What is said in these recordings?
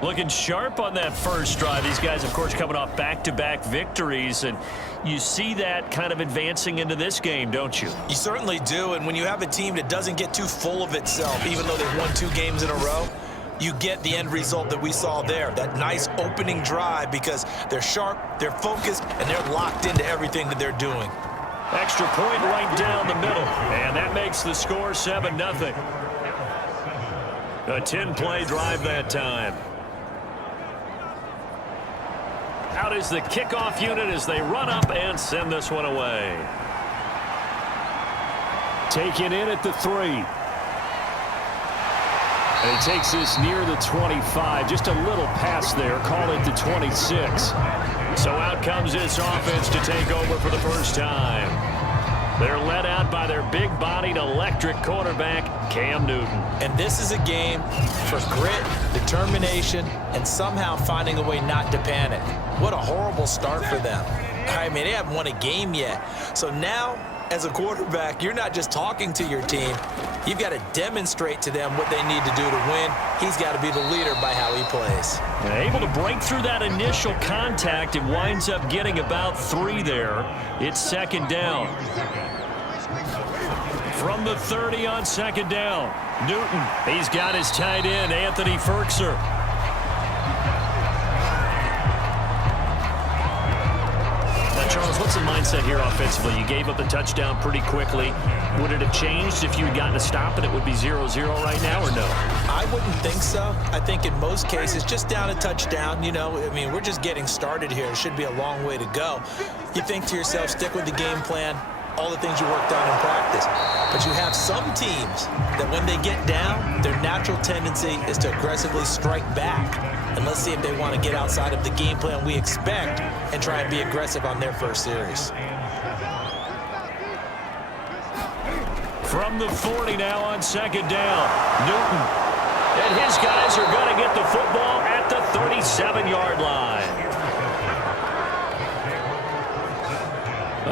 Looking sharp on that first drive. These guys, of course, coming off back-to-back victories, and you see that kind of advancing into this game, don't you? You certainly do, and when you have a team that doesn't get too full of itself, even though they've won 2 games in a row, you get the end result that we saw there, that nice opening drive, because they're sharp, they're focused, and they're locked into everything that they're doing. Extra point right down the middle, and that makes the score 7-0. A 10-play drive that time. Out is the kickoff unit as they run up and send this one away. Taken in at the 3. And he takes this near the 25. Just a little pass there. Call it the 26. So out comes this offense to take over for the first time. They're led out by their big-bodied electric quarterback, Cam Newton. And this is a game for grit, determination, and somehow finding a way not to panic. What a horrible start for them. I mean, they haven't won a game yet. So now, as a quarterback, you're not just talking to your team. You've got to demonstrate to them what they need to do to win. He's got to be the leader by how he plays. Able to break through that initial contact and winds up getting about 3 there. It's second down. From the 30 on second down, Newton. He's got his tight end, Anthony Ferkser. Now, Charles, what's the mindset here offensively? You gave up a touchdown pretty quickly. Would it have changed if you had gotten a stop and it would be 0-0 right now, or no? I wouldn't think so. I think in most cases, just down a touchdown, you know, I mean, we're just getting started here. It should be a long way to go. You think to yourself, stick with the game plan, all the things you worked on in practice. But you have some teams that when they get down, their natural tendency is to aggressively strike back. And let's see if they want to get outside of the game plan we expect and try and be aggressive on their first series. From the 40 now on second down, Newton. And his guys are going to get the football at the 37-yard line.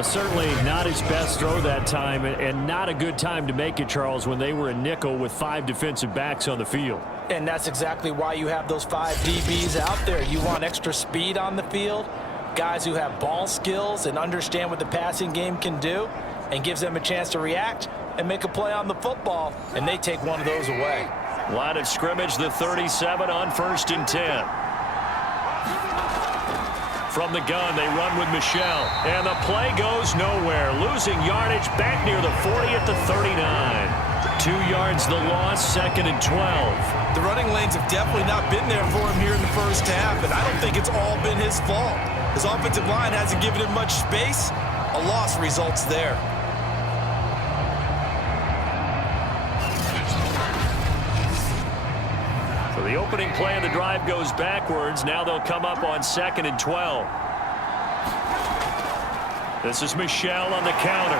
Certainly not his best throw that time, and not a good time to make it, Charles, when they were in nickel with 5 defensive backs on the field. And that's exactly why you have those 5 DBs out there. You want extra speed on the field, guys who have ball skills and understand what the passing game can do, and gives them a chance to react and make a play on the football, and they take one of those away. Line of scrimmage, the 37 on 1st and 10. From the gun, they run with Michelle, and the play goes nowhere. Losing yardage back near the 40 at the 39. 2 yards the loss, 2nd and 12. The running lanes have definitely not been there for him here in the first half, and I don't think it's all been his fault. His offensive line hasn't given him much space. A loss results there. So the opening play of the drive goes backwards. Now they'll come up on 2nd and 12. This is Michelle on the counter.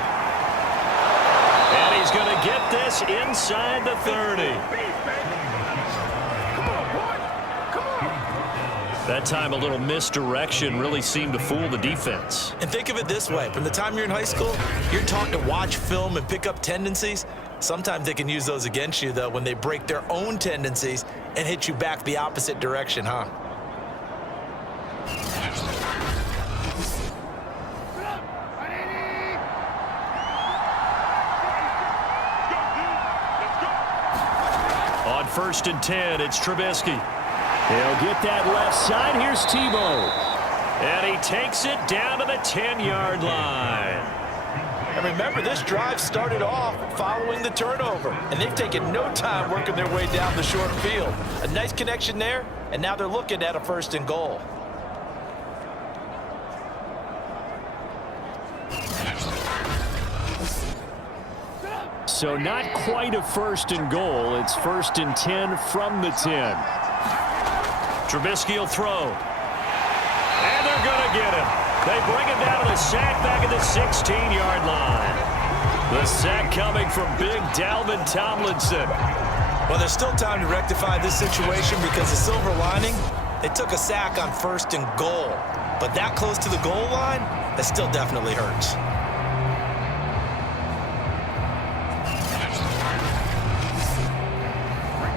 And he's going to get this inside the 30. That time a little misdirection really seemed to fool the defense. And think of it this way. From the time you're in high school, you're taught to watch film and pick up tendencies. Sometimes they can use those against you, though, when they break their own tendencies and hit you back the opposite direction, huh? On 1st and 10, it's Trubisky. He'll get that left side. Here's Tebow. And he takes it down to the 10-yard line. And remember, this drive started off following the turnover, and they've taken no time working their way down the short field. A nice connection there, and now they're looking at a 1st and goal. So not quite a 1st and goal. It's 1st and 10 from the 10. Trubisky will throw. And they're going to get him. They bring him down to the sack back at the 16-yard line. The sack coming from big Dalvin Tomlinson. Well, there's still time to rectify this situation because the silver lining, they took a sack on 1st and goal. But that close to the goal line, that still definitely hurts.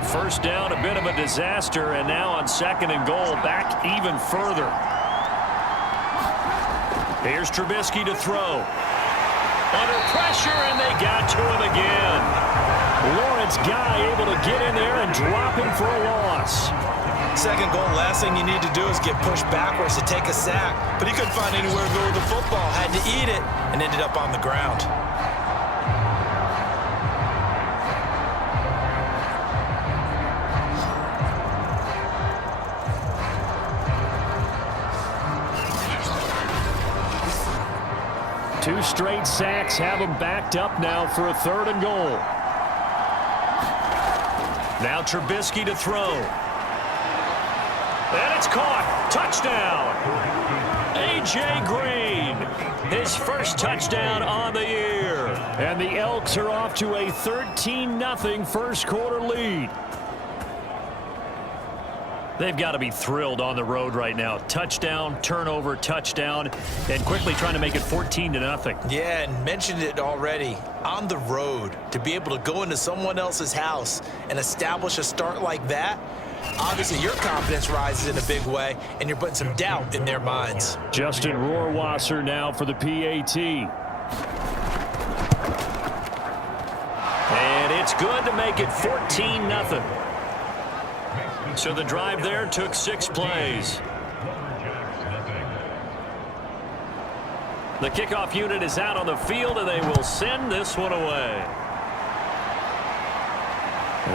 first down, a bit of a disaster, and now on 2nd and goal, back even further. Here's Trubisky to throw. Under pressure, and they got to him again. Lawrence Guy able to get in there and drop him for a loss. 2nd goal, last thing you need to do is get pushed backwards to take a sack. But he couldn't find anywhere to go with the football, had to eat it, and ended up on the ground. Two straight sacks have him backed up now for a 3rd and goal. Now Trubisky to throw. And it's caught. Touchdown. A.J. Green. His first touchdown on the year. And the Elks are off to a 13-0 first quarter lead. They've got to be thrilled on the road right now. Touchdown, turnover, touchdown, and quickly trying to make it 14-0. Yeah, and mentioned it already. On the road, to be able to go into someone else's house and establish a start like that, obviously your confidence rises in a big way, and you're putting some doubt in their minds. Justin Rohrwasser now for the PAT. And it's good to make it 14-0. So the drive there took 6 plays. The kickoff unit is out on the field, and they will send this one away.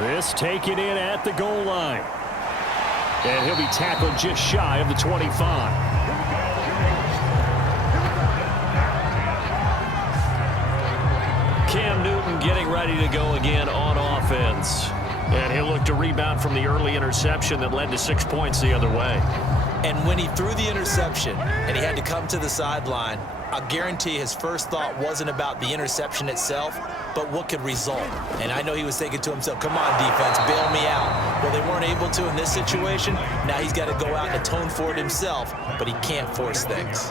This taken in at the goal line. And he'll be tackled just shy of the 25. Cam Newton getting ready to go again on offense. And he'll look to rebound from the early interception that led to 6 points the other way. And when he threw the interception and he had to come to the sideline, I'll guarantee his first thought wasn't about the interception itself, but what could result. And I know he was thinking to himself, come on, defense, bail me out. Well, they weren't able to in this situation. Now he's got to go out and atone for it himself, but he can't force things.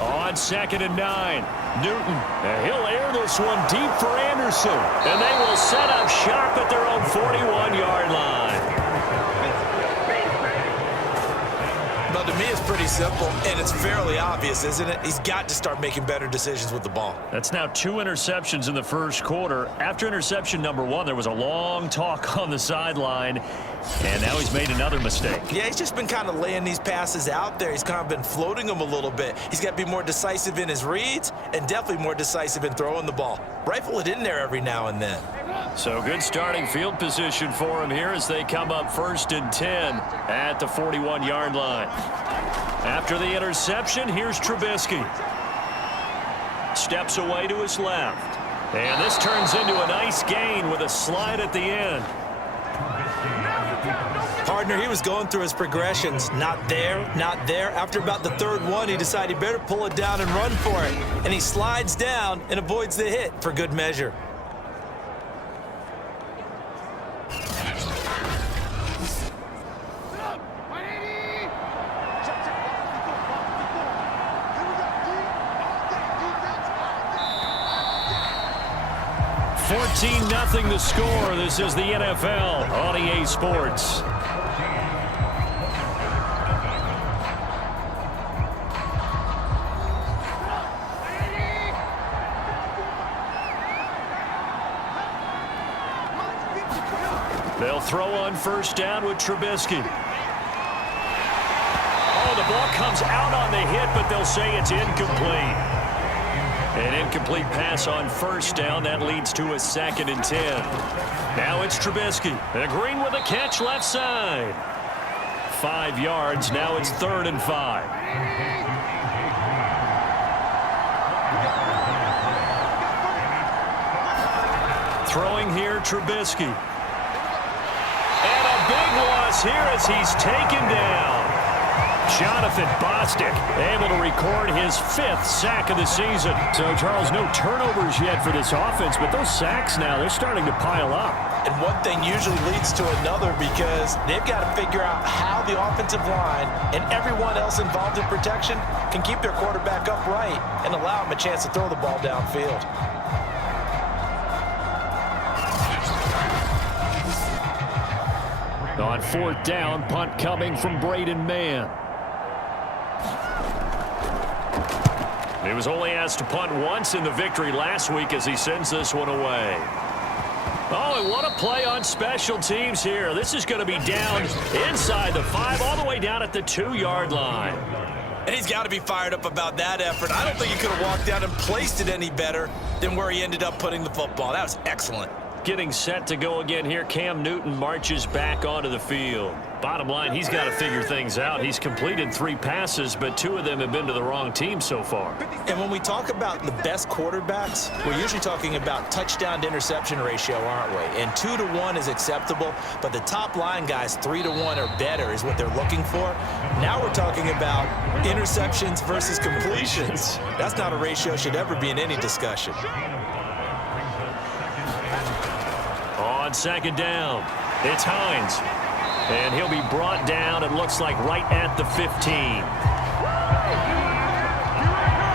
On 2nd and 9, Newton, and he'll air this one deep for Anderson. And they will set up shop at their own 41-yard line. But to me, it's pretty simple, and it's fairly obvious, isn't it? He's got to start making better decisions with the ball. That's now 2 interceptions in the first quarter. After interception number 1, there was a long talk on the sideline, and now he's made another mistake. Yeah, he's just been kind of laying these passes out there. He's kind of been floating them a little bit. He's got to be more decisive in his reads and definitely more decisive in throwing the ball. Rifle it in there every now and then. So good starting field position for him here as they come up 1st and 10 at the 41-yard line. After the interception, here's Trubisky. Steps away to his left. And this turns into a nice gain with a slide at the end. Partner, he was going through his progressions. Not there, not there. After about the 3rd one, he decided he better pull it down and run for it. And he slides down and avoids the hit for good measure. Nothing the score. This is the NFL on EA Sports. They'll throw on 1st down with Trubisky. Oh, the ball comes out on the hit, but they'll say it's incomplete. An incomplete pass on 1st down. That leads to a 2nd and 10. Now it's Trubisky. And Green with a catch left side. 5 yards. Now it's 3rd and 5. Throwing here, Trubisky. And a big loss here as he's taken down. Jonathan Bostic able to record his 5th sack of the season. So, Charles, no turnovers yet for this offense, but those sacks now, they're starting to pile up. And one thing usually leads to another because they've got to figure out how the offensive line and everyone else involved in protection can keep their quarterback upright and allow him a chance to throw the ball downfield. On 4th down, punt coming from Braden Mann. He was only asked to punt once in the victory last week as he sends this one away. Oh, and what a play on special teams here. This is going to be down inside the 5, all the way down at the 2-yard line. And he's got to be fired up about that effort. I don't think he could have walked down and placed it any better than where he ended up putting the football. That was excellent. Getting set to go again here, Cam Newton marches back onto the field. Bottom line, he's got to figure things out. He's completed 3 passes, but 2 of them have been to the wrong team so far. And when we talk about the best quarterbacks, we're usually talking about touchdown to interception ratio, aren't we? And 2 to 1 is acceptable, but the top line guys 3 to 1 or better is what they're looking for. Now we're talking about interceptions versus completions. That's not a ratio should ever be in any discussion. On 2nd down, it's Hines. And he'll be brought down, it looks like, right at the 15.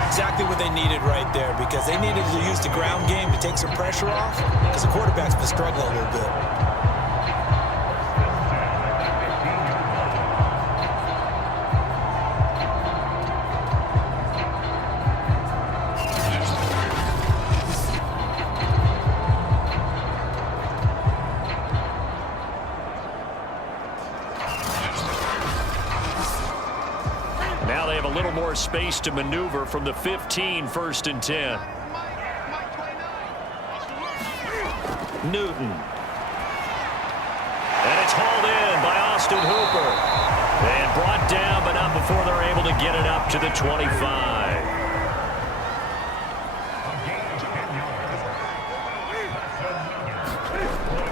Exactly what they needed right there, because they needed to use the ground game to take some pressure off, because the quarterback's been struggling a little bit. Now they have a little more space to maneuver from the 15, 1st and 10. Newton. And it's hauled in by Austin Hooper. And brought down, but not before they're able to get it up to the 25.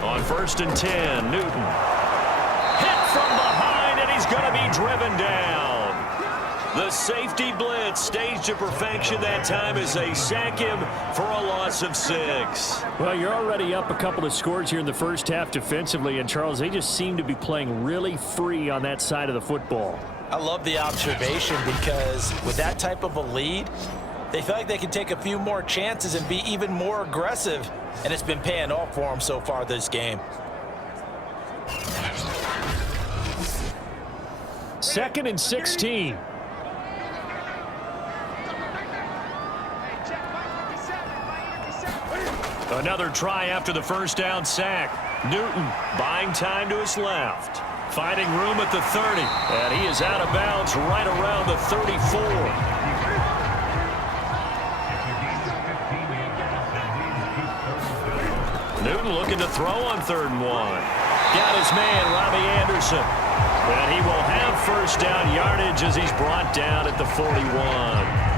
On 1st and 10, Newton. Hit from behind, and he's going to be driven down. The safety blitz staged to perfection that time as they sack him for a loss of 6. Well, you're already up a couple of scores here in the first half defensively, and Charles, they just seem to be playing really free on that side of the football. I love the observation, because with that type of a lead, they feel like they can take a few more chances and be even more aggressive, and it's been paying off for them so far this game. 2nd and 16. Another try after the 1st down sack. Newton buying time to his left. Finding room at the 30. And he is out of bounds right around the 34. Newton looking to throw on 3rd and 1. Got his man, Robbie Anderson. And he will have 1st down yardage as he's brought down at the 41.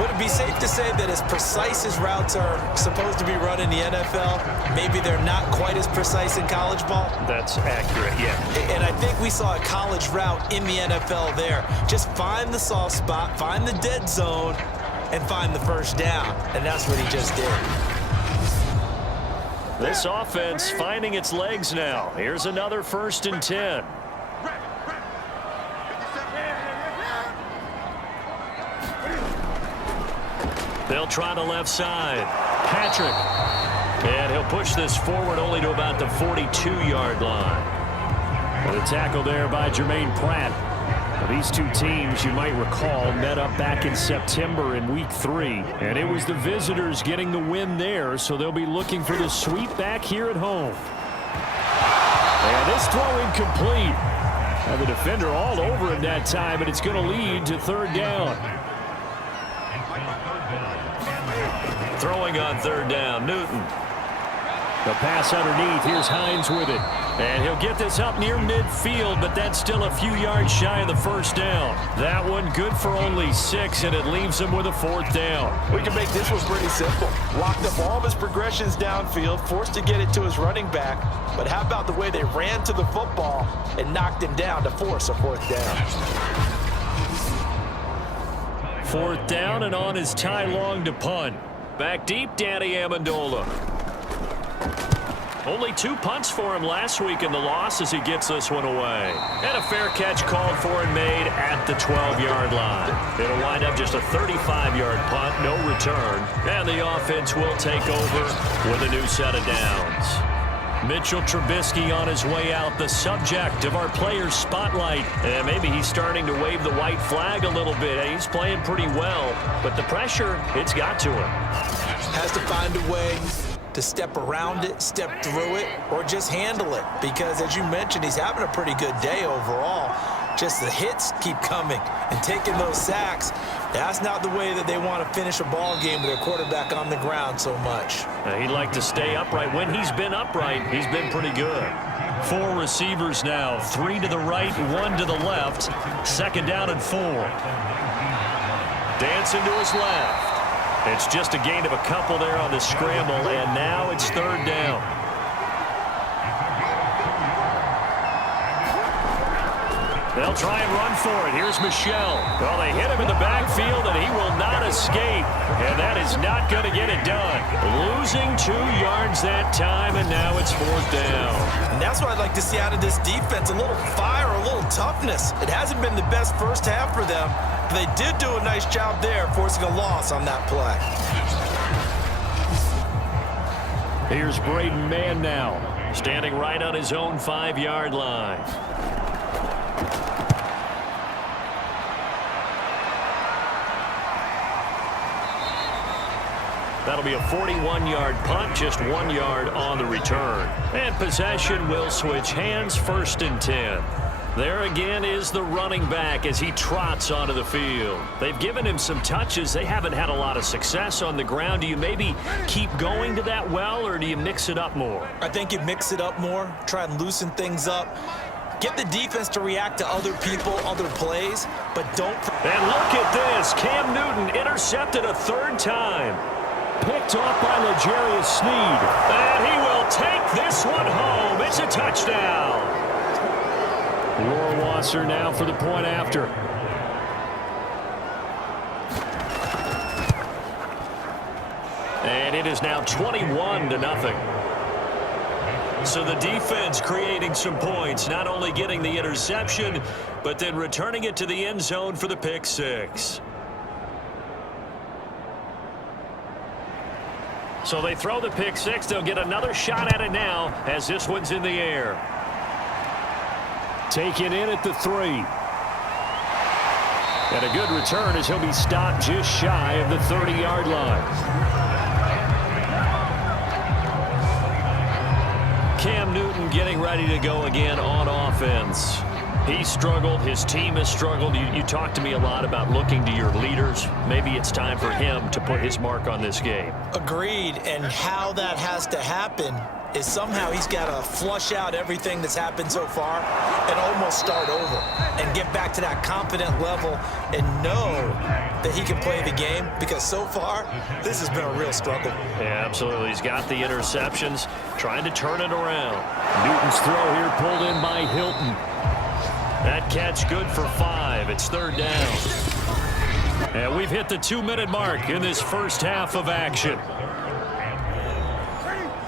Would it be safe to say that as precise as routes are supposed to be run in the NFL, maybe they're not quite as precise in college ball? That's accurate, yeah. And I think we saw a college route in the NFL there. Just find the soft spot, find the dead zone, and find the 1st down. And that's what he just did. This offense finding its legs now. Here's another 1st and 10. They'll try the left side. Patrick. And he'll push this forward only to about the 42-yard line. And a tackle there by Jermaine Pratt. Now, these two teams, you might recall, met up back in September in Week 3. And it was the visitors getting the win there, so they'll be looking for the sweep back here at home. And this throw incomplete. Now, the defender all over him that time, and it's going to lead to 3rd down. Throwing on 3rd down, Newton. The pass underneath. Here's Hines with it. And he'll get this up near midfield, but that's still a few yards shy of the 1st down. That one good for only 6, and it leaves him with a 4th down. We can make this one pretty simple. Locked up all of his progressions downfield, forced to get it to his running back. But how about the way they ran to the football and knocked him down to force a 4th down? 4th down, and on is Ty Long to punt. Back deep, Danny Amendola. Only 2 punts for him last week in the loss as he gets this one away. And a fair catch called for and made at the 12-yard line. It'll wind up just a 35-yard punt, no return. And the offense will take over with a new set of downs. Mitchell Trubisky on his way out, the subject of our players' spotlight. And maybe he's starting to wave the white flag a little bit. He's playing pretty well, but the pressure, it's got to him. Has to find a way to step around it, step through it, or just handle it. Because as you mentioned, he's having a pretty good day overall. Just the hits keep coming and taking those sacks. That's not the way that they want to finish a ball game with their quarterback on the ground so much. He'd like to stay upright. When he's been upright, he's been pretty good. 4 receivers now, 3 to the right, 1 to the left. 2nd down and 4. Dancing to his left. It's just a gain of a couple there on the scramble, and now it's 3rd down. They'll try and run for it. Here's Michel. Well, they hit him in the backfield, and he will not escape. And that is not going to get it done. Losing 2 yards that time, and now it's 4th down. And that's what I'd like to see out of this defense, a little fire, a little toughness. It hasn't been the best first half for them, but they did do a nice job there, forcing a loss on that play. Here's Braden Mann now, standing right on his own 5-yard line. That'll be a 41-yard punt, just 1 yard on the return. And possession will switch hands, 1st and 10. There again is the running back as he trots onto the field. They've given him some touches. They haven't had a lot of success on the ground. Do you maybe keep going to that well, or do you mix it up more? I think you mix it up more, try and loosen things up. Get the defense to react to other people, other plays, but don't. And look at this. Cam Newton intercepted a 3rd time. Picked off by L'Jarius Sneed. And he will take this one home. It's a touchdown. Rohrwasser now for the point after. And it is now 21-0. So the defense creating some points, not only getting the interception, but then returning it to the end zone for the pick 6. So they throw the pick 6. They'll get another shot at it now as this one's in the air. Taken in at the 3. And a good return as he'll be stopped just shy of the 30-yard line. Cam Newton getting ready to go again on offense. He struggled. His team has struggled. You talked to me a lot about looking to your leaders. Maybe it's time for him to put his mark on this game. Agreed. And how that has to happen is somehow he's got to flush out everything that's happened so far and almost start over and get back to that confident level and know that he can play the game, because so far this has been a real struggle. Yeah, absolutely. He's got the interceptions, trying to turn it around. Newton's throw here pulled in by Hilton. That catch good for 5. It's 3rd down. And we've hit the 2-minute mark in this first half of action.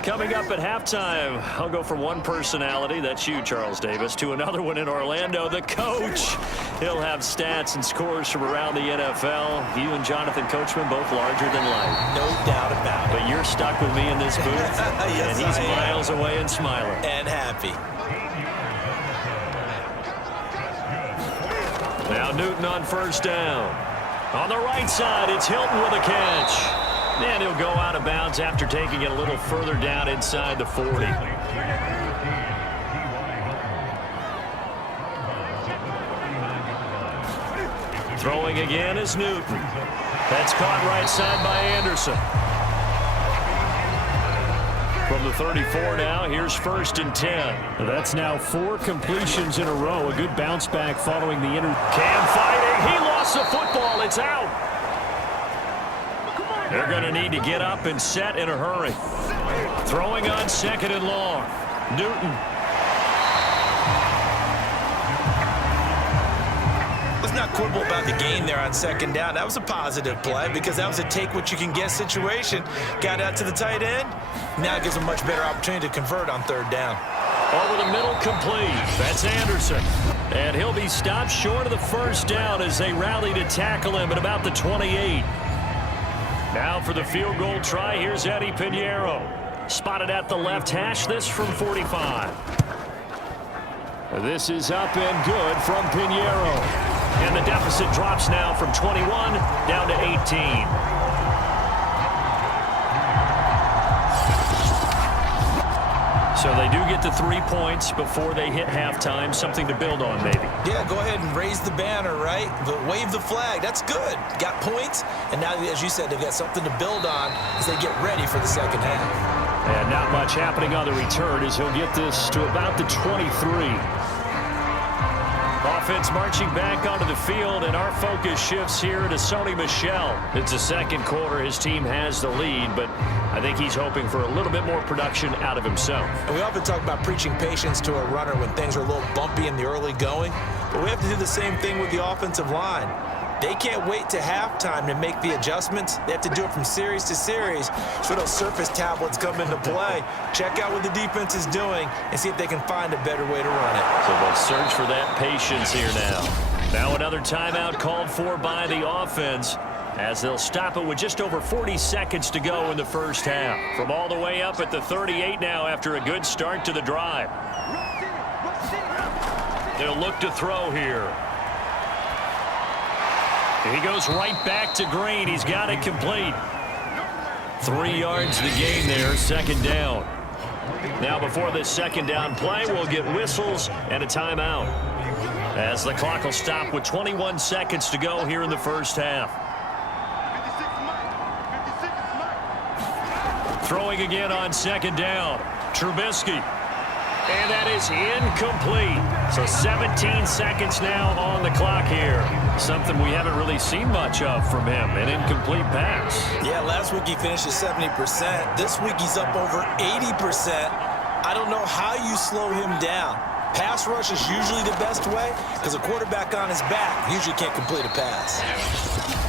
Coming up at halftime, I'll go from one personality, that's you, Charles Davis, to another one in Orlando, the coach. He'll have stats and scores from around the NFL. You and Jonathan Coachman both larger than life. No doubt about it. But you're stuck with me in this booth, Yes, and he's miles away and smiling. And happy. Now Newton on 1st down. On the right side, it's Hilton with a catch. And he'll go out of bounds after taking it a little further down inside the 40. Throwing again is Newton. That's caught right side by Anderson. From the 34 now, here's 1st and 10. That's now 4 completions in a row. A good bounce back following the Cam fighting. He lost the football. It's out. They're going to need to get up and set in a hurry. Throwing on 2nd and long. Newton. Let's not quibble about the gain there on 2nd down. That was a positive play because that was a take-what-you-can-get situation. Got out to the tight end. Now it gives a much better opportunity to convert on 3rd down. Over the middle, complete. That's Anderson. And he'll be stopped short of the 1st down as they rally to tackle him at about the 28. Now for the field goal try, here's Eddie Pinheiro. Spotted at the left hash, this from 45. This is up and good from Pinheiro. And the deficit drops now from 21 down to 18. So they do get the 3 points before they hit halftime. Something to build on, maybe. Yeah, go ahead and raise the banner, right? Wave the flag. That's good. Got points, and now, as you said, they've got something to build on as they get ready for the second half. And not much happening on the return as he'll get this to about the 23. Offense marching back onto the field, and our focus shifts here to Sony Michel. It's the second quarter. His team has the lead, but I think he's hoping for a little bit more production out of himself. And we often talk about preaching patience to a runner when things are a little bumpy in the early going, but we have to do the same thing with the offensive line. They can't wait to halftime to make the adjustments. They have to do it from series to series so those surface tablets come into play. Check out what the defense is doing and see if they can find a better way to run it. So they'll search for that patience here now. Now another timeout called for by the offense as they'll stop it with just over 40 seconds to go in the first half. From all the way up at the 38 now after a good start to the drive. They'll look to throw here. He goes right back to Green. He's got it complete. 3 yards the gain there, second down. Now before this second down play, we'll get whistles and a timeout as the clock will stop with 21 seconds to go here in the first half. Throwing again on second down. Trubisky. And that is incomplete. So 17 seconds now on the clock here. Something we haven't really seen much of from him, an incomplete pass. Yeah, last week he finished at 70%. This week he's up over 80%. I don't know how you slow him down. Pass rush is usually the best way because a quarterback on his back usually can't complete a pass.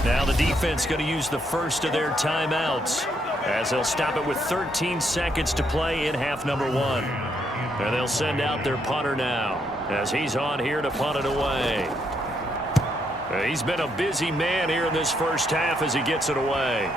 Now the defense going to use the first of their timeouts as they'll stop it with 13 seconds to play in half number 1. And they'll send out their punter now as he's on here to punt it away. He's been a busy man here in this first half as he gets it away.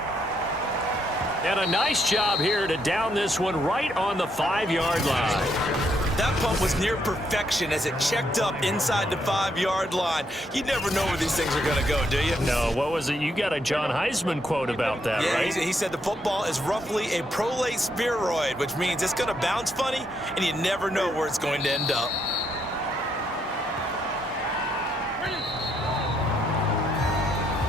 And a nice job here to down this one right on the 5-yard line. That punt was near perfection as it checked up inside the 5-yard line. You never know where these things are going to go, do you? No, what was it? You got a John Heisman quote about that, yeah, right? He said the football is roughly a prolate spheroid, which means it's going to bounce funny, and you never know where it's going to end up.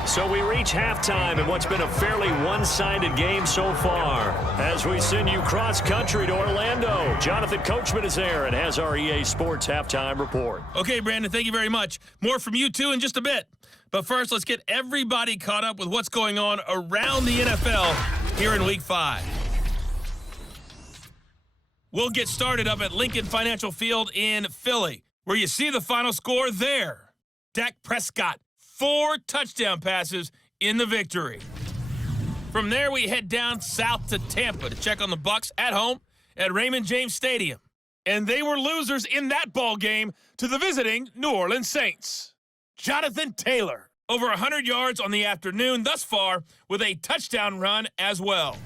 So we reach halftime in what's been a fairly one-sided game so far. As we send you cross-country to Orlando, Jonathan Coachman is there and has our EA Sports halftime report. Okay, Brandon, thank you very much. More from you, too, in just a bit. But first, let's get everybody caught up with what's going on around the NFL here in Week 5. We'll get started up at Lincoln Financial Field in Philly, where you see the final score there. Dak Prescott, 4 touchdown passes in the victory. From there, we head down south to Tampa to check on the Bucs at home at Raymond James Stadium. And they were losers in that ball game to the visiting New Orleans Saints. Jonathan Taylor, over 100 yards on the afternoon thus far with a touchdown run as well.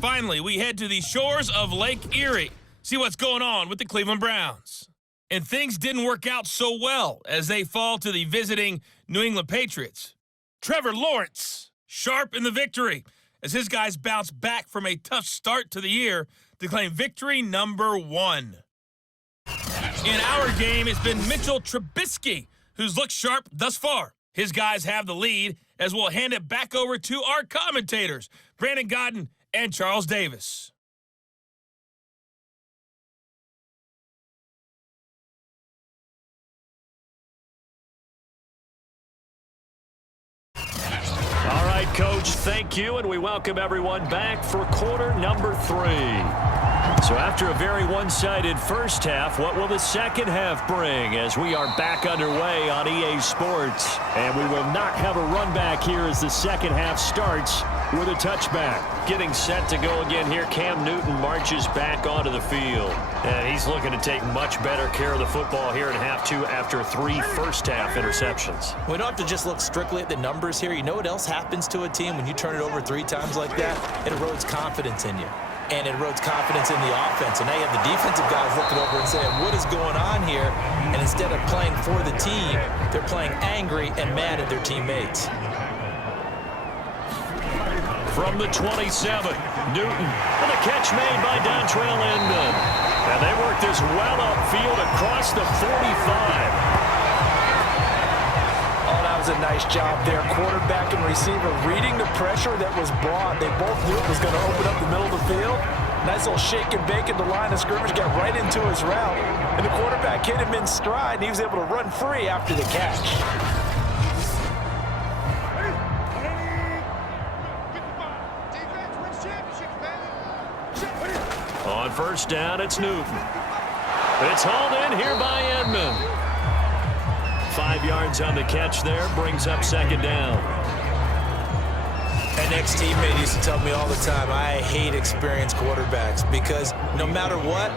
Finally, we head to the shores of Lake Erie, see what's going on with the Cleveland Browns. And things didn't work out so well as they fall to the visiting New England Patriots. Trevor Lawrence, sharp in the victory as his guys bounce back from a tough start to the year to claim victory number 1. In our game, it's been Mitchell Trubisky who's looked sharp thus far. His guys have the lead as we'll hand it back over to our commentators, Brandon Godden and Charles Davis. All right, Coach, thank you, and we welcome everyone back for quarter number 3. So after a very one-sided first half, what will the second half bring as we are back underway on EA Sports? And we will not have a run back here as the second half starts with a touchback. Getting set to go again here, Cam Newton marches back onto the field. And he's looking to take much better care of the football here in half 2 after 3 first-half interceptions. We don't have to just look strictly at the numbers here. You know what else happens to a team when you turn it over 3 times like that? It erodes confidence in you. and it erodes confidence in the offense. So now you have the defensive guys looking over and saying, what is going on here? And instead of playing for the team, they're playing angry and mad at their teammates. From the 27, Newton, and the catch made by Dontrell Inman. And they work this well upfield across the 45. Oh, that was a nice job there. Quarterback and receiver reading the pressure that was brought. They both knew it was going to open up the middle of the field. Nice little shake and bake at the line of scrimmage, got right into his route. And the quarterback hit him in stride, and he was able to run free after the catch. On first down, it's Newton. It's hauled in here by Edmond. 5 yards on the catch there, brings up second down. An ex-teammate used to tell me all the time, I hate experienced quarterbacks because no matter what,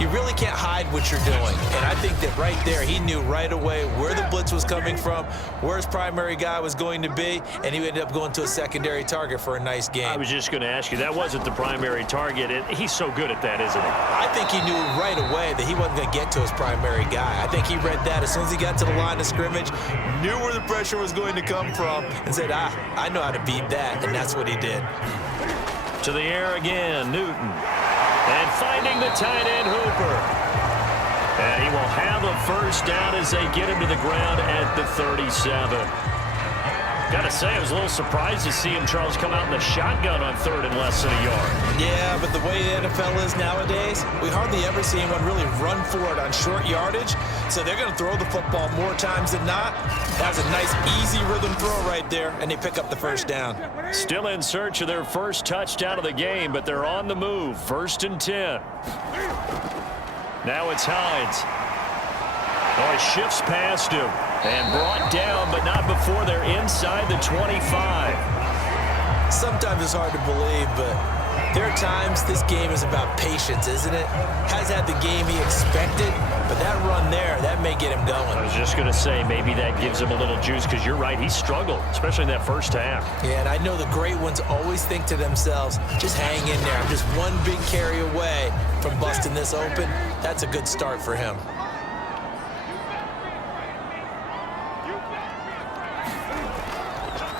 you really can't hide what you're doing. And I think that right there, he knew right away where the blitz was coming from, where his primary guy was going to be, and he ended up going to a secondary target for a nice game. I was just going to ask you, that wasn't the primary target. He's so good at that, isn't he? I think he knew right away that he wasn't going to get to his primary guy. I think he read that as soon as he got to the line of scrimmage, knew where the pressure was going to come from, and said, I know how to beat that, and that's what he did. To the air again, Newton. And finding the tight end, Hooper. And he will have a first down as they get him to the ground at the 37. Got to say, I was a little surprised to see him, Charles, come out in the shotgun on third and less than a yard. Yeah, but the way the NFL is nowadays, we hardly ever see anyone really run for it on short yardage. So they're going to throw the football more times than not. That was a nice, easy rhythm throw right there, and they pick up the first down. Still in search of their first touchdown of the game, but they're on the move. 1st and 10. Now it's Hines. Oh, he shifts past him and brought down, but not before they're inside the 25. Sometimes it's hard to believe, but there are times this game is about patience, isn't it? Has had the game he expected, but that run there, that may get him going. I was just going to say, maybe that gives him a little juice, because you're right, he struggled, especially in that first half. Yeah, and I know the great ones always think to themselves, just hang in there. I'm just one big carry away from busting this open. That's a good start for him.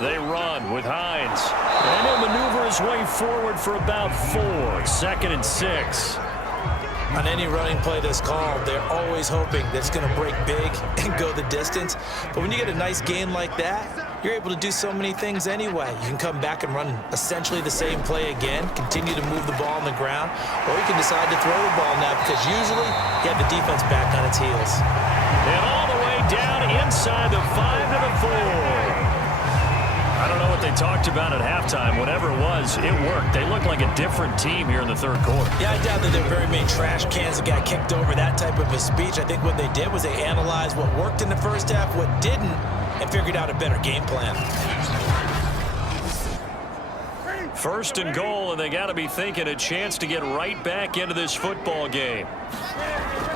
They run with Hines. And he'll maneuver his way forward for about 4. 2nd and 6. On any running play that's called, they're always hoping that it's going to break big and go the distance. But when you get a nice gain like that, you're able to do so many things anyway. You can come back and run essentially the same play again, continue to move the ball on the ground, or you can decide to throw the ball now because usually you have the defense back on its heels. And all the way down inside the 5 to the 4. I don't know what they talked about at halftime. Whatever it was, it worked. They look like a different team here in the third quarter. Yeah, I doubt that there are very many trash cans that got kicked over, that type of a speech. I think what they did was they analyzed what worked in the first half, what didn't, and figured out a better game plan. 1st and goal, and they got to be thinking a chance to get right back into this football game.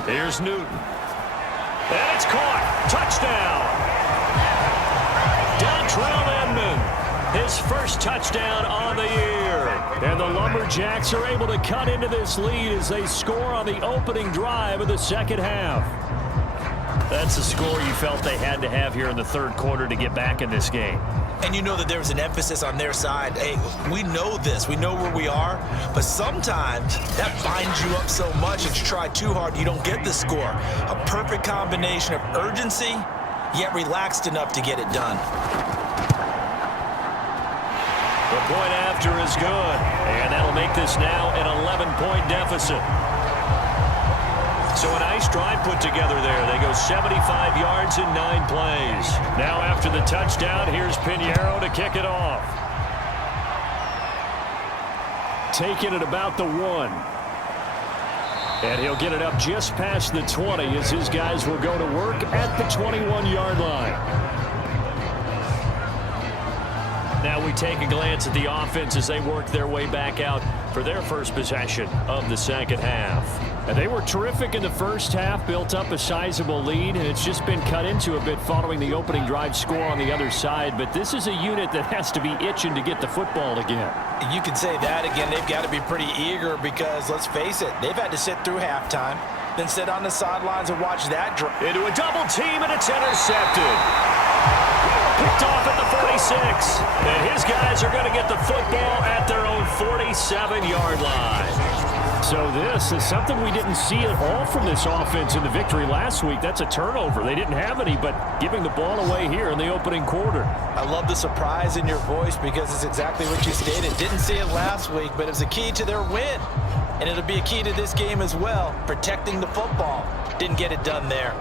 Here's Newton. And it's caught. Touchdown. Dontrell Inman, his first touchdown on the year. And the Lumberjacks are able to cut into this lead as they score on the opening drive of the second half. That's the score you felt they had to have here in the third quarter to get back in this game. And you know that there was an emphasis on their side. Hey, we know this. We know where we are. But sometimes that binds you up so much that you try too hard, you don't get the score. A perfect combination of urgency, yet relaxed enough to get it done. The point after is good, and that'll make this now an 11-point deficit. So a nice drive put together there. They go 75 yards in 9 plays. Now after the touchdown, here's Pinheiro to kick it off. Taking it about the 1. And he'll get it up just past the 20 as his guys will go to work at the 21-yard line. Now we take a glance at the offense as they work their way back out for their first possession of the second half. And they were terrific in the first half, built up a sizable lead, and it's just been cut into a bit following the opening drive score on the other side. But this is a unit that has to be itching to get the football again. You can say that again. They've got to be pretty eager because, let's face it, they've had to sit through halftime, then sit on the sidelines and watch that drive. Into a double team, and it's intercepted. Picked off at the 46. And his guys are going to get the football at their own 47-yard line. So this is something we didn't see at all from this offense in the victory last week. That's a turnover. They didn't have any, but giving the ball away here in the opening quarter. I love the surprise in your voice because it's exactly what you stated. Didn't see it last week, but it was a key to their win. And it'll be a key to this game as well, protecting the football. Didn't get it done there.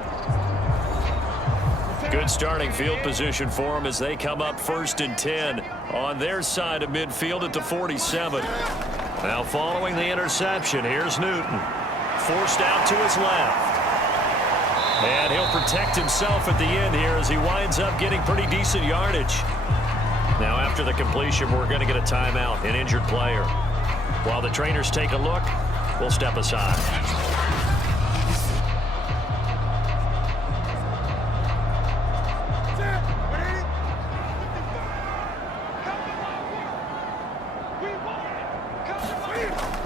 Good starting field position for them as they come up 1st and 10 on their side of midfield at the 47. Now following the interception, here's Newton. Forced out to his left. And he'll protect himself at the end here as he winds up getting pretty decent yardage. Now after the completion, we're going to get a timeout, an injured player. While the trainers take a look, we'll step aside.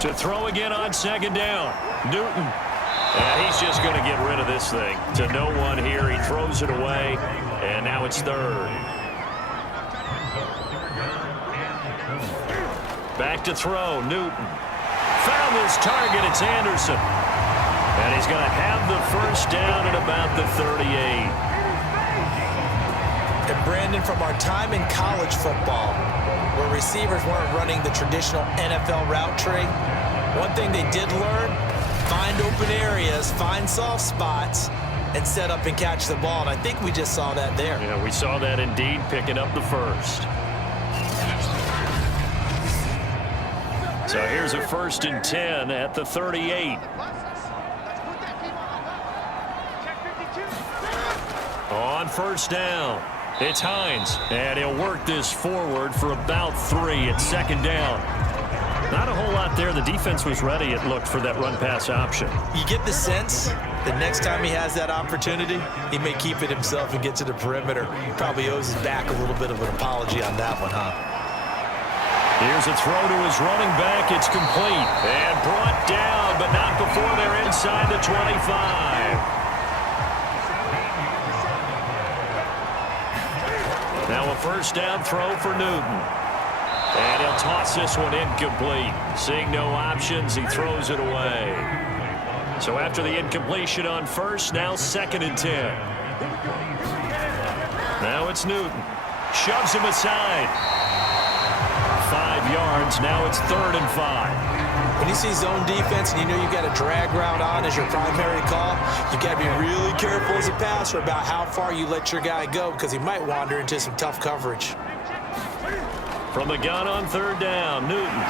To throw again on 2nd down. Newton. And he's just going to get rid of this thing. To no one here. He throws it away. And now it's 3rd. Back to throw. Newton. Found his target. It's Anderson. And he's going to have the 1st down at about the 38. And Brandon, from our time in college football, where receivers weren't running the traditional NFL route tree, one thing they did learn, find open areas, find soft spots, and set up and catch the ball. And I think we just saw that there. Yeah, we saw that indeed, picking up the 1st. So here's a 1st and 10 at the 38. On 1st down, it's Hines, and he'll work this forward for about 3 at 2nd down. Not a whole lot there. The defense was ready, it looked, for that run-pass option. You get the sense that next time he has that opportunity, he may keep it himself and get to the perimeter. He probably owes his back a little bit of an apology on that one, huh? Here's a throw to his running back. It's complete and brought down, but not before they're inside the 25. Now a 1st down throw for Newton. And he'll toss this one incomplete. Seeing no options, he throws it away. So after the incompletion on 1st, now 2nd and 10. Now it's Newton. Shoves him aside. 5 yards. Now it's 3rd and 5. When you see zone defense and you know you've got a drag route on as your primary call, you got to be really careful as a passer about how far you let your guy go because he might wander into some tough coverage. From the gun on 3rd down, Newton.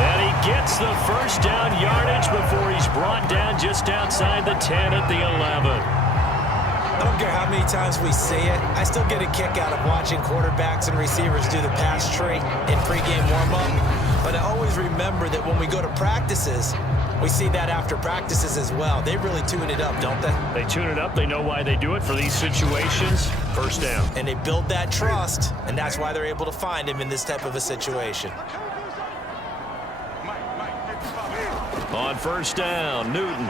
And he gets the 1st down yardage before he's brought down just outside the 10 at the 11. I don't care how many times we see it. I still get a kick out of watching quarterbacks and receivers do the pass tree in pregame warm-up. But I always remember that when we go to practices, we see that after practices as well. They really tune it up, don't they? They tune it up. They know why they do it for these situations. 1st down. And they build that trust, and that's why they're able to find him in this type of a situation. On 1st down, Newton.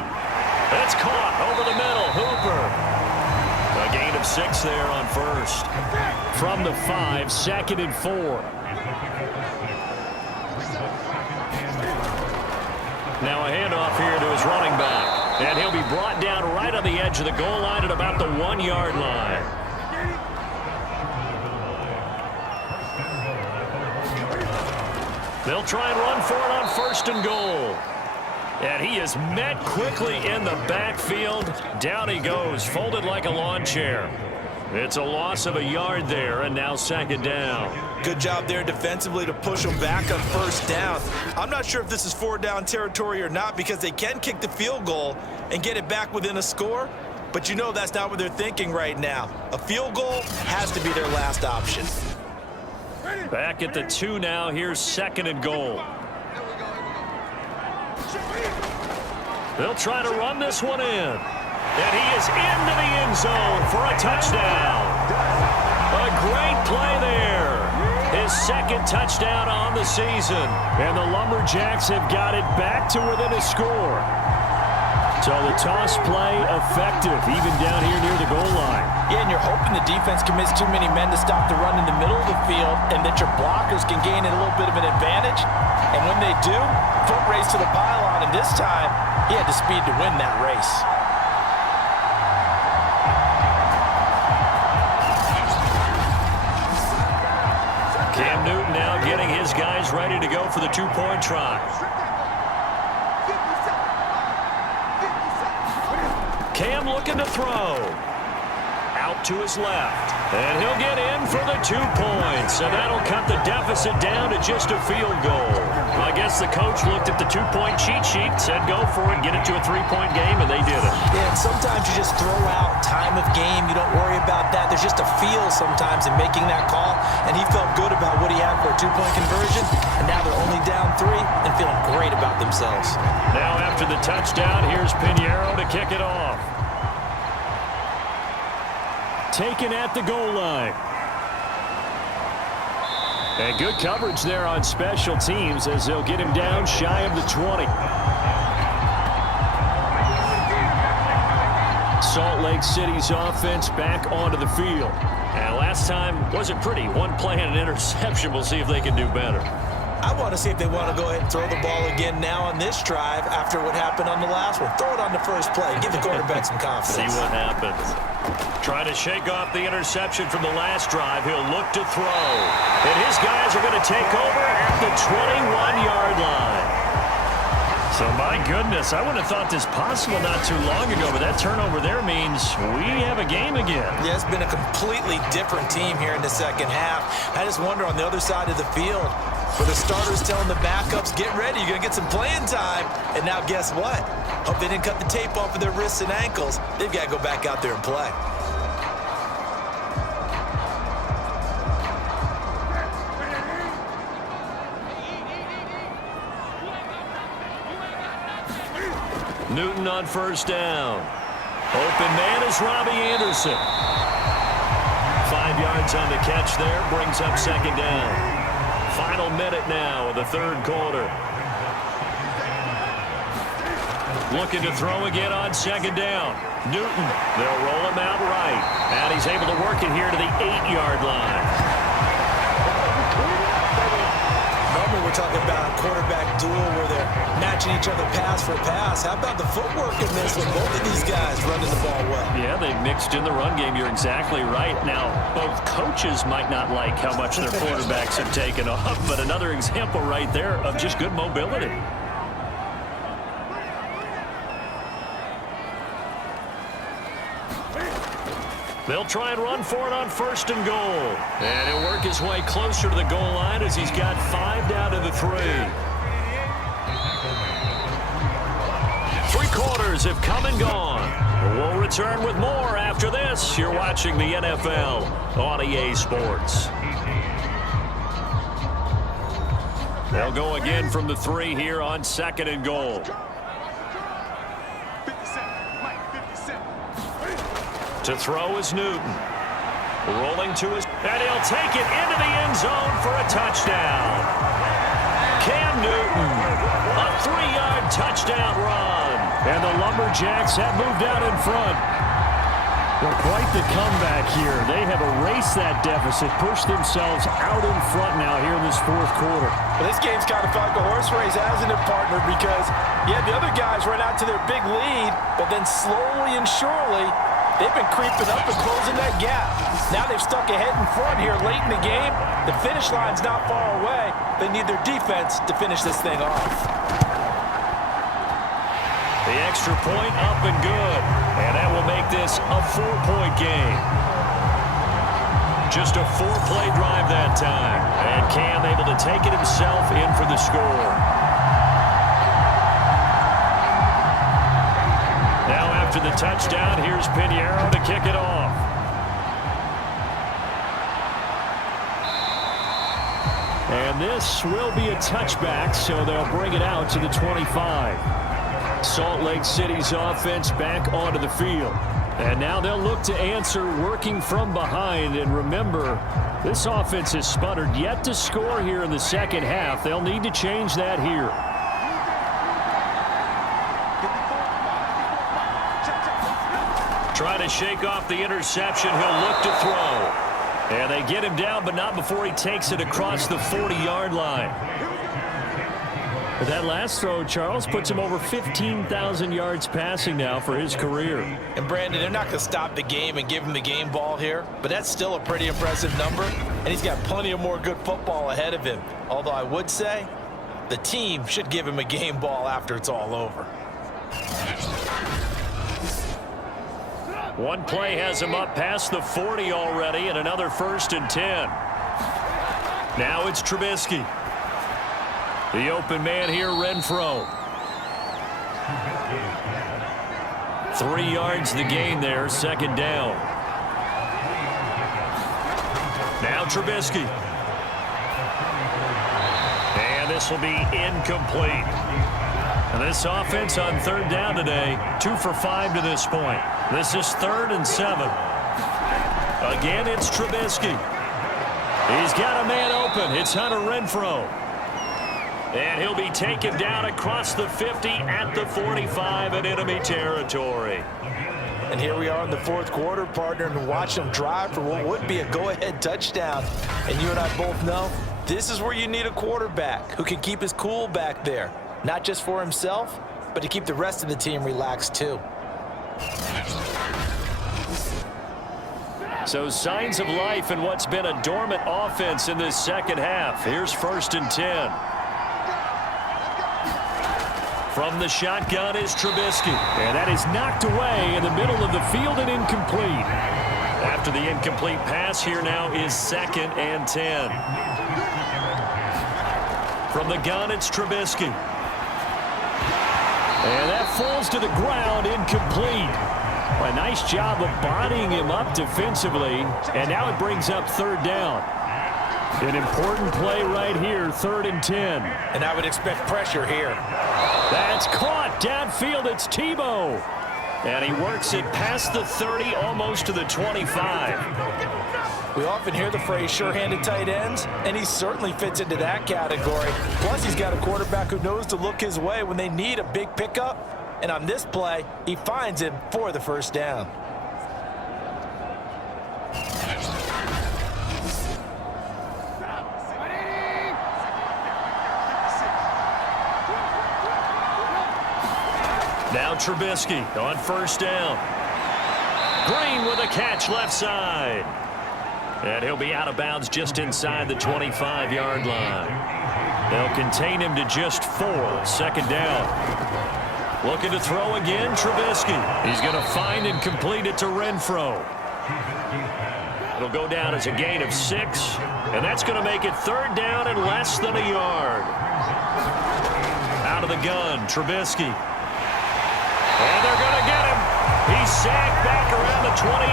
It's caught over the middle. Hooper. A gain of 6 there on 1st. From the 5, 2nd and 4. Now a handoff here to his running back. And he'll be brought down right on the edge of the goal line at about the 1-yard line. They'll try and run for it on 1st and goal. And he is met quickly in the backfield. Down he goes, folded like a lawn chair. It's a loss of a yard there, and now 2nd down. Good job there defensively to push them back on 1st down. I'm not sure if this is 4th down territory or not because they can kick the field goal and get it back within a score. But you know that's not what they're thinking right now. A field goal has to be their last option. Back at the 2 now. Here's 2nd and goal. They'll try to run this one in. And he is into the end zone for a touchdown. A great play there. His second touchdown on the season. And the Lumberjacks have got it back to within a score. So the toss play effective, even down here near the goal line. Yeah, and you're hoping the defense commits too many men to stop the run in the middle of the field and that your blockers can gain a little bit of an advantage. And when they do, foot race to the pylon, and this time, he had the speed to win that race. Cam Newton now getting his guys ready to go for the two-point try. Cam looking to throw. Out to his left. And he'll get in for the 2 points. And that'll cut the deficit down to just a field goal. Well, I guess the coach looked at the 2-point cheat sheet, said go for it, get it to a 3-point game, and they did it. Yeah, and sometimes you just throw out time of game. You don't worry about that. There's just a feel sometimes in making that call. And he felt good about what he had for a 2-point conversion. And now they're only down 3 and feeling great about themselves. Now after the touchdown, here's Pinheiro to kick it off. Taken at the goal line. And good coverage there on special teams as they'll get him down shy of the 20. Salt Lake City's offense back onto the field. And last time wasn't pretty. One play and an interception. We'll see if they can do better. I want to see if they want to go ahead and throw the ball again now on this drive after what happened on the last one. Throw it on the first play. Give the quarterback some confidence. See what happens. Trying to shake off the interception from the last drive. He'll look to throw. And his guys are going to take over at the 21-yard line. So, my goodness, I wouldn't have thought this possible not too long ago, but that turnover there means we have a game again. Yeah, it's been a completely different team here in the second half. I just wonder on the other side of the field, where the starters telling the backups, get ready, you're going to get some playing time. And now guess what? Hope they didn't cut the tape off of their wrists and ankles. They've got to go back out there and play. Newton on first down. Open man is Robbie Anderson. 5 yards on the catch there, brings up second down. Final minute now of the third quarter. Looking to throw again on second down. Newton, they'll roll him out right. And he's able to work it here to the 8-yard line. Normally we're talking about a quarterback duel where they're matching each other pass for pass. How about the footwork in this with both of these guys running the ball well? Yeah, they mixed in the run game. You're exactly right. Now, both coaches might not like how much their quarterbacks have taken off, but another example right there of just good mobility. They'll try and run for it on first and goal. And he'll work his way closer to the goal line as he's got 5 down to the 3. 3 quarters have come and gone. We'll return with more after this. You're watching the NFL on EA Sports. They'll go again from the 3 here on second and goal. To throw is Newton. Rolling to his... And he'll take it into the end zone for a touchdown. Cam Newton. A 3-yard touchdown run. And the Lumberjacks have moved out in front. Well, quite the comeback here. They have erased that deficit, pushed themselves out in front now here in this fourth quarter. Well, this game's kind of felt like a horse race, hasn't it, partner? Because, yeah, the other guys run out to their big lead, but then slowly and surely, they've been creeping up and closing that gap. Now they've stuck ahead in front here late in the game. The finish line's not far away. They need their defense to finish this thing off. The extra point up and good. And that will make this a 4-point game. Just a 4-play drive that time. And Cam able to take it himself in for the score. Now after the touchdown, here's Pinheiro to kick it off. And this will be a touchback, so they'll bring it out to the 25. Salt Lake City's offense back onto the field. And now they'll look to answer working from behind. And remember, this offense has sputtered yet to score here in the second half. They'll need to change that here. Trying to shake off the interception. He'll look to throw. And they get him down, but not before he takes it across the 40-yard line. But that last throw, Charles, puts him over 15,000 yards passing now for his career. And Brandon, they're not going to stop the game and give him the game ball here, but that's still a pretty impressive number, and he's got plenty of more good football ahead of him. Although I would say the team should give him a game ball after it's all over. One play has him up past the 40 already, and another 1st and 10. Now it's Trubisky. The open man here, Renfro. 3 yards the gain there, 2nd down. Now Trubisky. And this will be incomplete. And this offense on 3rd down today, 2 for 5 to this point. This is 3rd and 7. Again, it's Trubisky. He's got a man open. It's Hunter Renfro. And he'll be taken down across the 50 at the 45 in enemy territory. And here we are in the 4th quarter, partner, and watch them drive for what would be a go-ahead touchdown. And you and I both know this is where you need a quarterback who can keep his cool back there. Not just for himself, but to keep the rest of the team relaxed too. So signs of life in what's been a dormant offense in this second half. Here's 1st and 10. From the shotgun is Trubisky. And that is knocked away in the middle of the field and incomplete. After the incomplete pass, here now is 2nd and 10. From the gun, it's Trubisky. And that falls to the ground, incomplete. A nice job of bodying him up defensively. And now it brings up 3rd down. An important play right here, 3rd and 10. And I would expect pressure here. That's caught. Downfield, it's Tebow. And he works it past the 30, almost to the 25. We often hear the phrase sure-handed tight ends, and he certainly fits into that category. Plus, he's got a quarterback who knows to look his way when they need a big pickup. And on this play, he finds him for the 1st down. Now Trubisky on 1st down. Green with a catch left side. And he'll be out of bounds just inside the 25-yard line. They'll contain him to just 4, 2nd down. Looking to throw again, Trubisky. He's going to find and complete it to Renfro. It'll go down as a gain of 6, and that's going to make it 3rd down and less than a yard. Out of the gun, Trubisky. And they're going to get him. He's sacked back around the 28.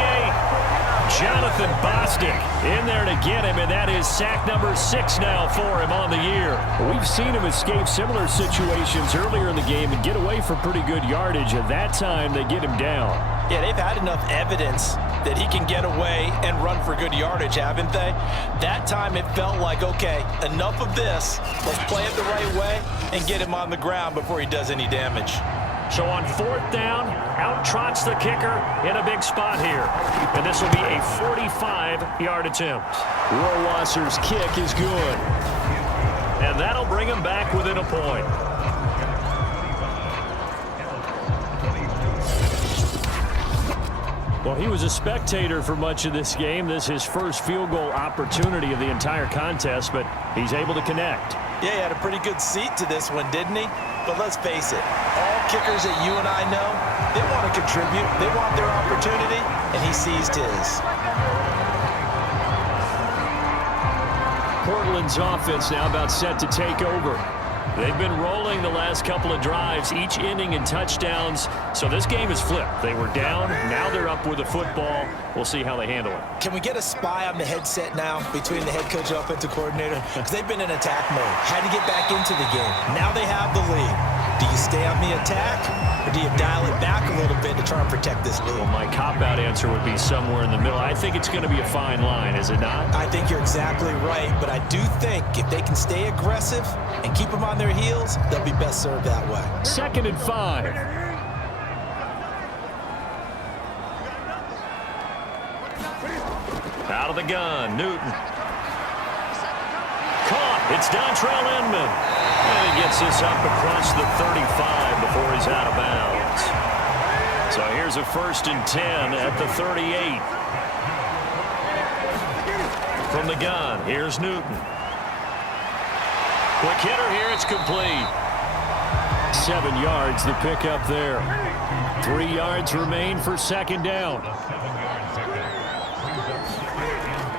Jonathan Bostic in there to get him, and that is sack number 6 now for him on the year. We've seen him escape similar situations earlier in the game and get away for pretty good yardage. At that time, they get him down. Yeah, they've had enough evidence that he can get away and run for good yardage, haven't they? That time it felt like, okay, enough of this. Let's play it the right way and get him on the ground before he does any damage. So on 4th down, out trots the kicker in a big spot here. And this will be a 45-yard attempt. Rohrwasser's kick is good. And that'll bring him back within a point. Well, he was a spectator for much of this game. This is his first field goal opportunity of the entire contest, but he's able to connect. Yeah, he had a pretty good seat to this one, didn't he? But let's face it, all kickers that you and I know, they want to contribute. They want their opportunity, and he seized his. Portland's offense now about set to take over. They've been rolling the last couple of drives, each inning in touchdowns. So this game is flipped. They were down. Now they're up with the football. We'll see how they handle it. Can we get a spy on the headset now between the head coach and offensive coordinator? Because they've been in attack mode. Had to get back into the game. Now they have the lead. Do you stay on the attack, or do you dial it back a little bit to try and protect this lead? Well, my cop-out answer would be somewhere in the middle. I think it's going to be a fine line, is it not? I think you're exactly right, but I do think if they can stay aggressive and keep them on their heels, they'll be best served that way. 2nd and 5. Out of the gun, Newton. Caught. It's Dontrell Inman. And he gets this up across the 35 before he's out of bounds. So here's a 1st and 10 at the 38. From the gun, here's Newton. Quick hitter here, it's complete. 7 yards the pickup there. 3 yards remain for 2nd down.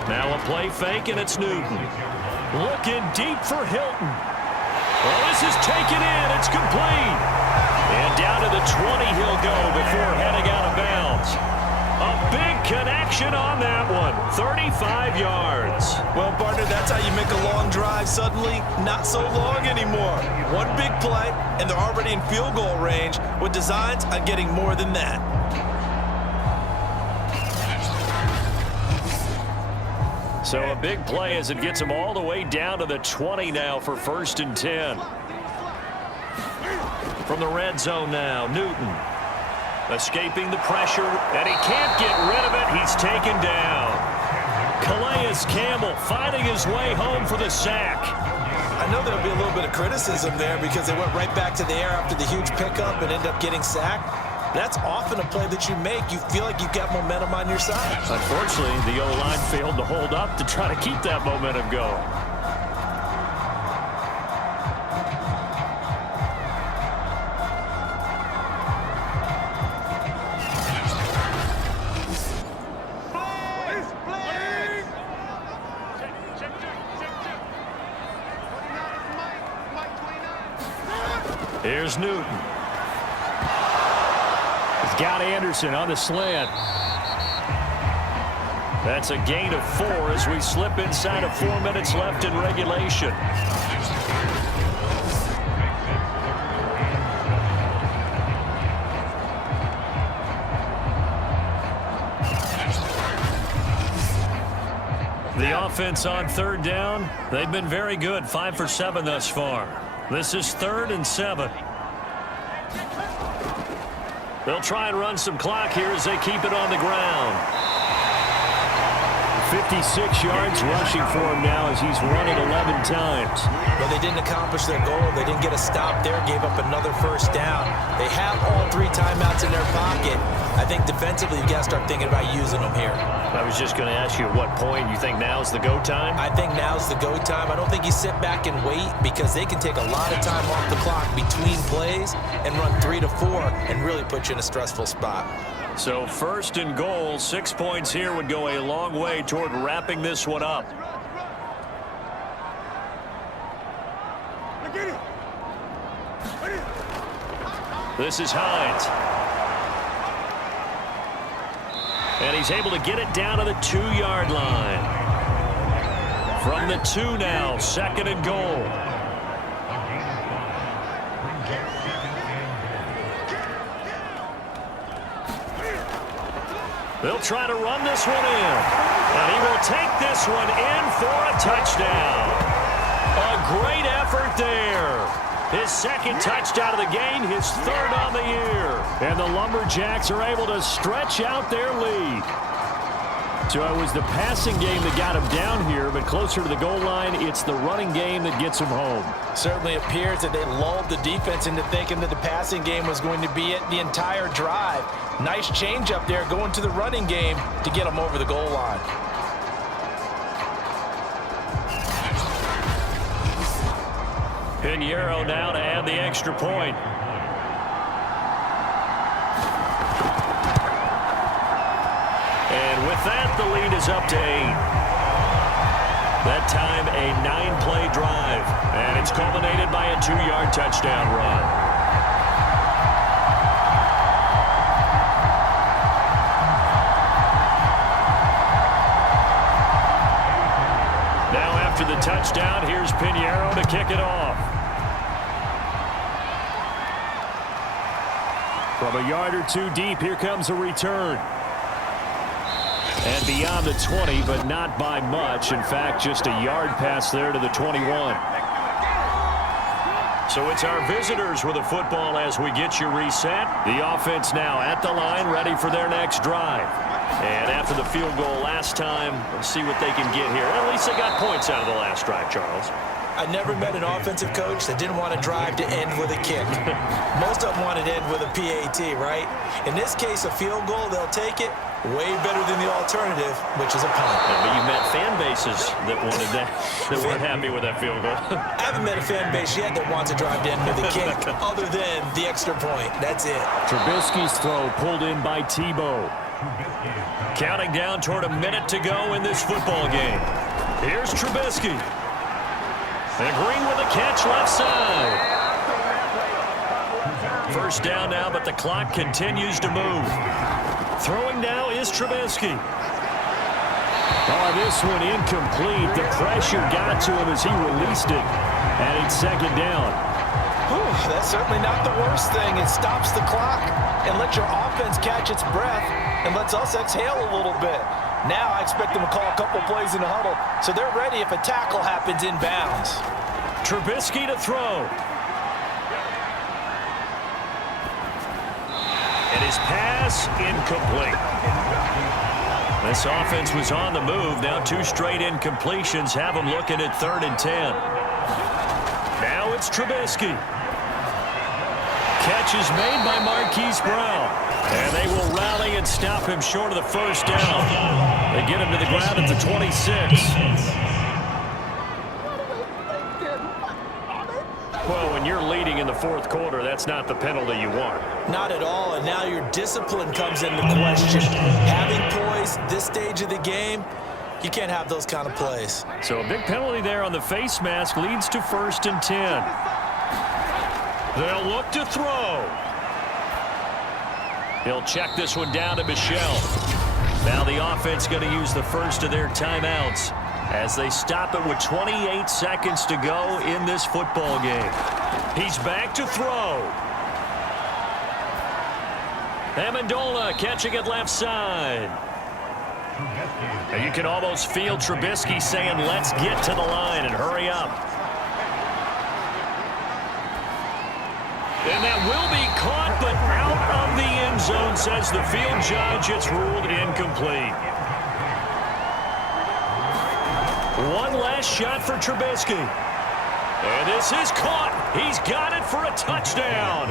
Now a play fake, and it's Newton. Looking deep for Hilton. Well, this is taken in. It's complete. And down to the 20 he'll go before heading out of bounds. A big connection on that one. 35 yards. Well, partner, that's how you make a long drive suddenly not so long anymore. One big play, and they're already in field goal range with designs on getting more than that. So a big play as it gets them all the way down to the 20 now for 1st and 10. From the red zone now, Newton escaping the pressure, and he can't get rid of it. He's taken down. Calais Campbell fighting his way home for the sack. I know there'll be a little bit of criticism there because they went right back to the air after the huge pickup and ended up getting sacked. That's often a play that you make. You feel like you've got momentum on your side. Unfortunately, the O-line failed to hold up to try to keep that momentum going. Here's Newton. He's got Anderson on the slant. That's a gain of 4 as we slip inside of 4 minutes left in regulation. The offense on 3rd down, they've been very good, 5 for 7 thus far. This is 3rd and 7. They'll try and run some clock here as they keep it on the ground. 56 yards rushing for him now as he's run it 11 times. Well, they didn't accomplish their goal. They didn't get a stop there, gave up another 1st down. They have all 3 timeouts in their pocket. I think defensively you've got to start thinking about using them here. I was just going to ask you at what point you think now's the go time? I think now's the go time. I don't think you sit back and wait because they can take a lot of time off the clock between plays and run 3 to 4 and really put you in a stressful spot. So 1st and goal, 6 points here would go a long way toward wrapping this one up. This is Hines. And he's able to get it down to the 2-yard line. From the 2 now, 2nd and goal. They'll try to run this one in. And he will take this one in for a touchdown. A great effort there. His 2nd touchdown of the game, his 3rd on the year. And the Lumberjacks are able to stretch out their lead. So it was the passing game that got him down here, but closer to the goal line, it's the running game that gets him home. Certainly appears that they lulled the defense into thinking that the passing game was going to be it the entire drive. Nice change up there going to the running game to get them over the goal line. Pinheiro now to add the extra point. And with that, the lead is up to 8. That time, a 9-play drive. And it's culminated by a 2-yard touchdown run. Now after the touchdown, here's Pinheiro to kick it off. From a yard or two deep, here comes a return. And beyond the 20, but not by much. In fact, just a yard pass there to the 21. So it's our visitors with the football as we get you reset. The offense now at the line, ready for their next drive. And after the field goal last time, let's see what they can get here. Well, at least they got points out of the last drive, Charles. I never met an offensive coach that didn't want to drive to end with a kick. Most of them wanted to end with a PAT, right? In this case, a field goal, they'll take it. Way better than the alternative, which is a punt. Yeah, but you met fan bases that wanted that, that weren't happy with that field goal. I haven't met a fan base yet that wants to drive to end with a kick, other than the extra point. That's it. Trubisky's throw pulled in by Tebow. Counting down toward a minute to go in this football game. Here's Trubisky. And Green with a catch left side. First down now, but the clock continues to move. Throwing now is Trubisky. Oh, this one incomplete. The pressure got to him as he released it. And it's second down. Whew, that's certainly not the worst thing. It stops the clock and lets your offense catch its breath and lets us exhale a little bit. Now I expect them to call a couple plays in the huddle, so they're ready if a tackle happens inbounds. Trubisky to throw. And his pass incomplete. This offense was on the move. Now 2 straight incompletions have them looking at 3rd and 10. Now it's Trubisky. Catch is made by Marquise Brown. And they will rally and stop him short of the first down. They get him to the ground at the 26. Well, when you're leading in the 4th quarter, that's not the penalty you want. Not at all, and now your discipline comes into question. Having poise this stage of the game, you can't have those kind of plays. So a big penalty there on the face mask leads to 1st and 10. They'll look to throw. He'll check this one down to Michel. Now the offense going to use the first of their timeouts as they stop it with 28 seconds to go in this football game. He's back to throw. Amendola catching it left side. And you can almost feel Trubisky saying, let's get to the line and hurry up. And that will be caught, but out of the end zone, says the field judge. It's ruled incomplete. One last shot for Trubisky. And this is caught. He's got it for a touchdown.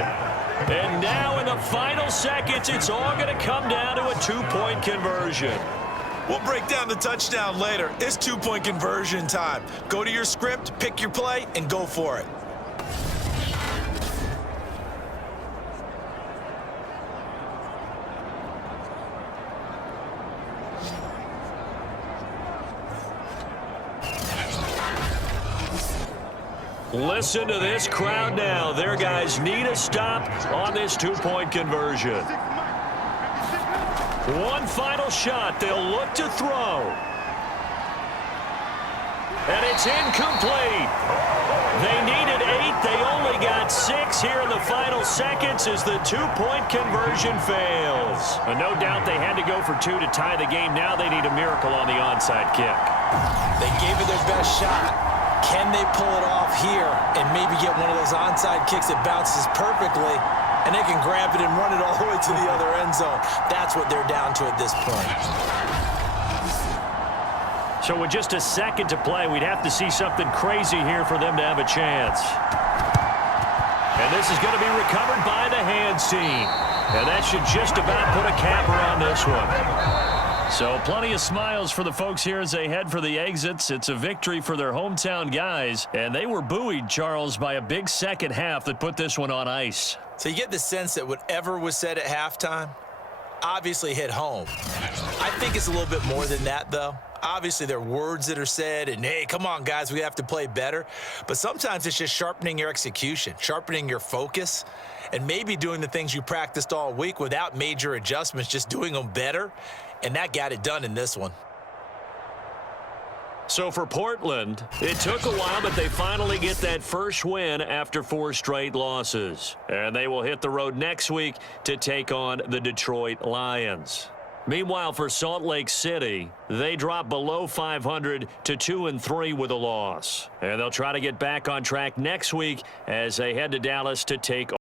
And now in the final seconds, it's all going to come down to a 2-point conversion. We'll break down the touchdown later. It's 2-point conversion time. Go to your script, pick your play, and go for it. Listen to this crowd now. Their guys need a stop on this 2-point conversion. One final shot. They'll look to throw. And it's incomplete. They needed 8. They only got 6 here in the final seconds as the 2-point conversion fails. And no doubt they had to go for 2 to tie the game. Now they need a miracle on the onside kick. They gave it their best shot. Can they pull it off here and maybe get one of those onside kicks that bounces perfectly and they can grab it and run it all the way to the other end zone? That's what they're down to at this point. So with just a second to play, we'd have to see something crazy here for them to have a chance. And this is going to be recovered by the hands team. And that should just about put a capper on this one. So plenty of smiles for the folks here as they head for the exits. It's a victory for their hometown guys. And they were buoyed, Charles, by a big second half that put this one on ice. So you get the sense that whatever was said at halftime, obviously hit home. I think it's a little bit more than that, though. Obviously, there are words that are said, and, hey, come on, guys, we have to play better. But sometimes it's just sharpening your execution, sharpening your focus, and maybe doing the things you practiced all week without major adjustments, just doing them better. And that got it done in this one. So for Portland, it took a while, but they finally get that first win after 4 straight losses. And they will hit the road next week to take on the Detroit Lions. Meanwhile, for Salt Lake City, they drop below 500 to 2-3 with a loss. And they'll try to get back on track next week as they head to Dallas to take